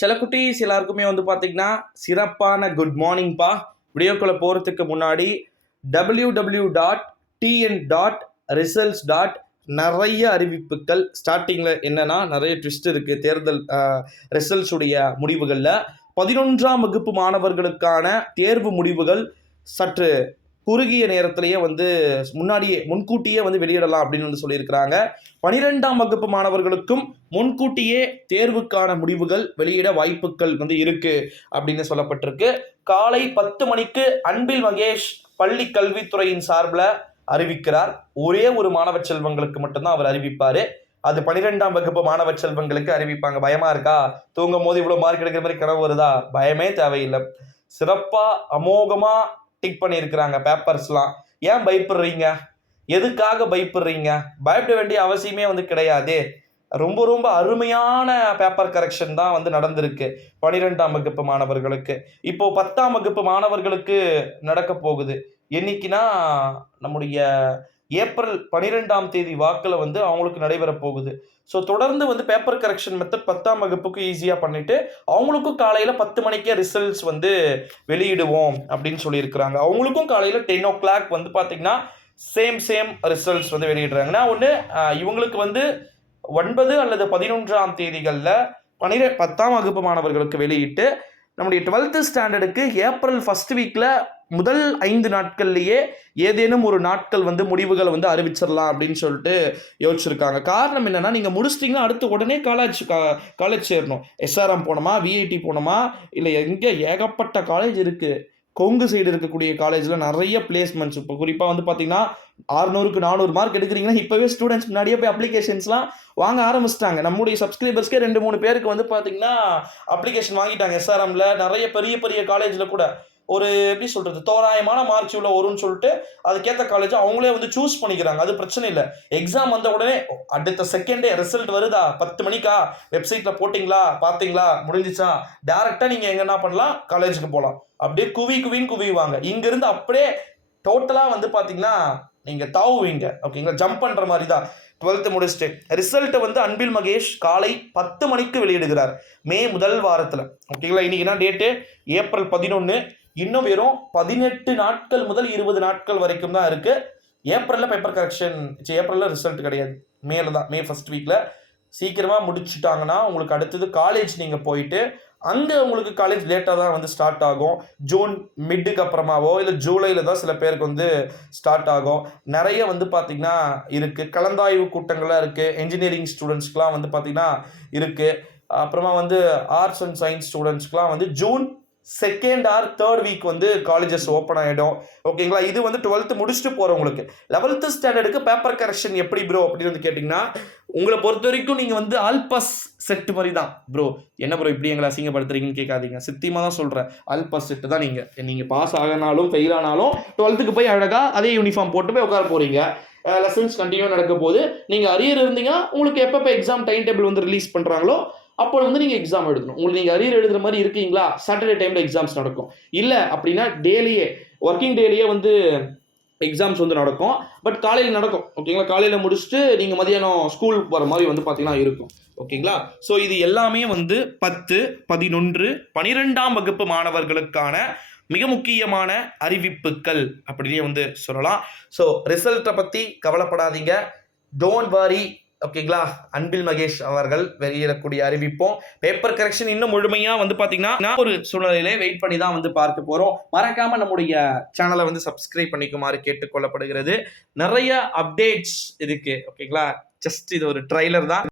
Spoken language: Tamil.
சில குட்டீஸ் எல்லாருக்குமே வந்து பார்த்தீங்கன்னா சிறப்பான குட் மார்னிங்ப்பா. வீடியோக்குள்ளே போகிறதுக்கு முன்னாடி www.tn.results. நிறைய அறிவிப்புகள் ஸ்டார்டிங்கில் என்னன்னா நிறைய ட்விஸ்ட் இருக்குது தேர்தல் ரிசல்ட்ஸ் உடைய முடிவுகளில். 11ஆம் வகுப்பு மாணவர்களுக்கான தேர்வு முடிவுகள் சற்று குறுகிய நேரத்திலேயே முன்கூட்டியே வெளியிடலாம் அப்படின்னு சொல்லியிருக்கிறாங்க. 12ஆம் வகுப்பு மாணவர்களுக்கும் முன்கூட்டியே தேர்வுக்கான முடிவுகள் வெளியிட வாய்ப்புகள் இருக்கு அப்படின்னு சொல்லப்பட்டிருக்கு. காலை 10 மணிக்கு அன்பில் மகேஷ் பள்ளி கல்வித்துறையின் சார்பில் அறிவிக்கிறார். ஒரே ஒரு மாணவ செல்வங்களுக்கு மட்டும்தான் அவர் அறிவிப்பாரு. அது 12ஆம் வகுப்பு மாணவ செல்வங்களுக்கு அறிவிப்பாங்க. பயமா இருக்கா? தூங்கும் போது இவ்வளவு மார்க் எடுக்கிற மாதிரி கனவு வருதா? பயமே தேவையில்லை. சிறப்பா அமோகமா டிக் பண்ணியிருக்கிறாங்க பேப்பர்ஸ்லாம். ஏன் பயப்படுறீங்க? எதுக்காக பயப்படுறீங்க? பயப்பட வேண்டிய அவசியமே கிடையாது. ரொம்ப ரொம்ப அருமையான பேப்பர் கரெக்ஷன் தான் நடந்திருக்கு 12ஆம் வகுப்பு மாணவர்களுக்கு. இப்போ 10ஆம் வகுப்பு மாணவர்களுக்கு நடக்க போகுது. என்னைக்குன்னா நம்முடைய ஏப்ரல் 12ஆம் தேதி வாக்கில் அவங்களுக்கு நடைபெற போகுது. ஸோ தொடர்ந்து பேப்பர் கரெக்ஷன் மெத்தட் 10ஆம் வகுப்புக்கு ஈஸியாக பண்ணிட்டு அவங்களுக்கும் காலையில் 10 மணிக்கே ரிசல்ட்ஸ் வெளியிடுவோம் அப்படின்னு சொல்லியிருக்கிறாங்க. அவங்களுக்கும் காலையில் 10 o'clock பார்த்தீங்கன்னா சேம் ரிசல்ட்ஸ் வெளியிடுறாங்கன்னா ஒன்று இவங்களுக்கு 9 அல்லது 11ஆம் தேதிகளில் 10ஆம் வகுப்பு மாணவர்களுக்கு வெளியிட்டு நம்முடைய 12th ஸ்டாண்டர்டுக்கு ஏப்ரல் ஃபர்ஸ்ட் வீக்கில் முதல் 5 நாட்கள்லேயே ஏதேனும் ஒரு நாட்கள் முடிவுகள் அறிவிச்சிடலாம் அப்படின்னு சொல்லிட்டு யோசிச்சிருக்காங்க. காரணம் என்னன்னா, நீங்கள் முடிச்சிட்டிங்கன்னா அடுத்து உடனே காலேஜ் சேரணும். SRM போனோமா, VIT போனோமா, இல்லை எங்கே ஏகப்பட்ட காலேஜ் இருக்குது. கொங்கு சைடு இருக்கக்கூடிய காலேஜில் நிறைய பிளேஸ்மெண்ட்ஸ். இப்போ குறிப்பாக பார்த்தீங்கன்னா 600க்கு 400 மார்க் எடுக்கிறீங்கன்னா இப்போவே ஸ்டூடெண்ட்ஸ் முன்னாடியே போய் அப்ளிகேஷன்ஸ்லாம் வாங்க ஆரம்பிச்சிட்டாங்க. நம்முடைய சப்ஸ்கிரைபர்ஸ்க்கே 2-3 பேருக்கு பார்த்தீங்கன்னா அப்ளிகேஷன் வாங்கிட்டாங்க. SRMல நிறைய பெரிய பெரிய காலேஜில் கூட ஒரு எப்படி சொல்கிறது தோராயமான மார்க்ஸ் இவ்வளோ வரும்னு சொல்லிட்டு அதுக்கேற்ற காலேஜ் அவங்களே சூஸ் பண்ணிக்கிறாங்க. அது பிரச்சனை இல்லை. எக்ஸாம் வந்த உடனே அடுத்த செகண்டே ரிசல்ட் வருதா 10 மணிக்கா வெப்சைட்டில் போட்டிங்களா, பார்த்தீங்களா, முடிஞ்சிச்சா, டேரெக்டாக நீங்கள் எங்கே என்ன பண்ணலாம், காலேஜுக்கு போகலாம். அப்படியே குவின்னு குவிவாங்க. இங்கிருந்து அப்படியே டோட்டலாக பார்த்தீங்கன்னா நீங்கள் தாவுவீங்க. ஓகேங்களா? ஜம்ப் பண்ணுற மாதிரி தான். 12th முடிச்சுட்டு ரிசல்ட்டை அன்பில் மகேஷ் காலை 10 மணிக்கு வெளியிடுகிறார் மே முதல் வாரத்தில். ஓகேங்களா? இன்னைக்கு என்ன டேட்டு? ஏப்ரல் 11. இன்னும் வெறும் 18 நாட்கள் முதல் 20 நாட்கள் வரைக்கும் தான் இருக்கு. ஏப்ரலில் பேப்பர் கரெக்ஷன், ஏப்ரலில் ரிசல்ட் கிடையாது, மேல தான். மே ஃபர்ஸ்ட் வீக்கில் சீக்கிரமாக முடிச்சுட்டாங்கன்னா உங்களுக்கு அடுத்தது காலேஜ் நீங்கள் போயிட்டு அங்கே உங்களுக்கு காலேஜ் லேட்டாக தான் ஸ்டார்ட் ஆகும். ஜூன் மிட்டுக்கு அப்புறமாவோ இல்லை ஜூலையில் தான் சில பேருக்கு ஸ்டார்ட் ஆகும். நிறைய பார்த்தீங்கன்னா இருக்குது. கலந்தாய்வு கூட்டங்கள்லாம் இருக்குது. என்ஜினியரிங் ஸ்டூடெண்ட்ஸ்க்குலாம் பார்த்தீங்கன்னா இருக்குது. அப்புறமா ஆர்ட்ஸ் அண்ட் சயின்ஸ் ஸ்டூடெண்ட்ஸ்க்குலாம் June 2nd or 3rd week colleges open ஆகிடும். ஓகேங்களா? இது 12th முடிச்சுட்டு போகிறவங்களுக்கு. 11th ஸ்டாண்டர்டுக்கு பேப்பர் கரெக்ஷன் எப்படி ப்ரோ அப்படின்னு கேட்டிங்கன்னா, உங்களை பொறுத்த வரைக்கும் நீங்கள் ஆல் பாஸ் செட் மாதிரி தான். ப்ரோ என்ன ப்ரோ இப்படி எங்களை அசிங்கப்படுத்துறீங்கன்னு கேட்காதீங்க. சத்தியமாக தான் சொல்கிறேன். ஆல் பாஸ் செட்டு தான். நீங்கள் பாஸ் ஆகினாலும் ஃபெயில் ஆனாலும் 12th போய் அழகாக அதே யூனிஃபார்ம் போட்டு போய் உட்கார போகிறீங்க. லெசன்ஸ் கண்டினியூ நடக்க போது. நீங்கள் அரியர் இருந்தீங்கன்னா உங்களுக்கு எப்போ எக்ஸாம் டைம் டேபிள் ரிலீஸ் பண்ணுறாங்களோ அப்போ நீங்கள் எக்ஸாம் எழுதணும். உங்களுக்கு நீங்கள் அரியர் எழுதுகிற மாதிரி இருக்கீங்களா, சாட்டர்டே டைமில் எக்ஸாம்ஸ் நடக்கும். இல்லை அப்படின்னா டெய்லியே ஒர்க்கிங் டேலேயே எக்ஸாம்ஸ் நடக்கும். பட் காலையில் நடக்கும். ஓகேங்களா? காலையில் முடிச்சுட்டு நீங்கள் மதியானம் ஸ்கூல் போகிற மாதிரி பார்த்தீங்கன்னா இருக்கும். ஓகேங்களா? ஸோ இது எல்லாமே 10, 11, 12ஆம் வகுப்பு மாணவர்களுக்கான மிக முக்கியமான அறிவிப்புகள் அப்படின்னே சொல்லலாம். ஸோ ரிசல்ட்டை பற்றி கவலைப்படாதீங்க. Don't worry. ஓகேங்களா? அன்பில் மகேஷ் அவர்கள் வெளியிடக்கூடிய அறிவிப்போம். பேப்பர் கரெக்ஷன் இன்னும் முழுமையாக பார்த்தீங்கன்னா ஒரு சூழ்நிலையிலே வெயிட் பண்ணி தான் பார்க்க போகிறோம். மறக்காமல் நம்முடைய சேனலை சப்ஸ்கிரைப் பண்ணிக்குமாறு கேட்டுக்கொள்ளப்படுகிறது. நிறைய அப்டேட்ஸ் இருக்கு. ஓகேங்களா? ஜஸ்ட் இது ஒரு ட்ரைலர் தான்.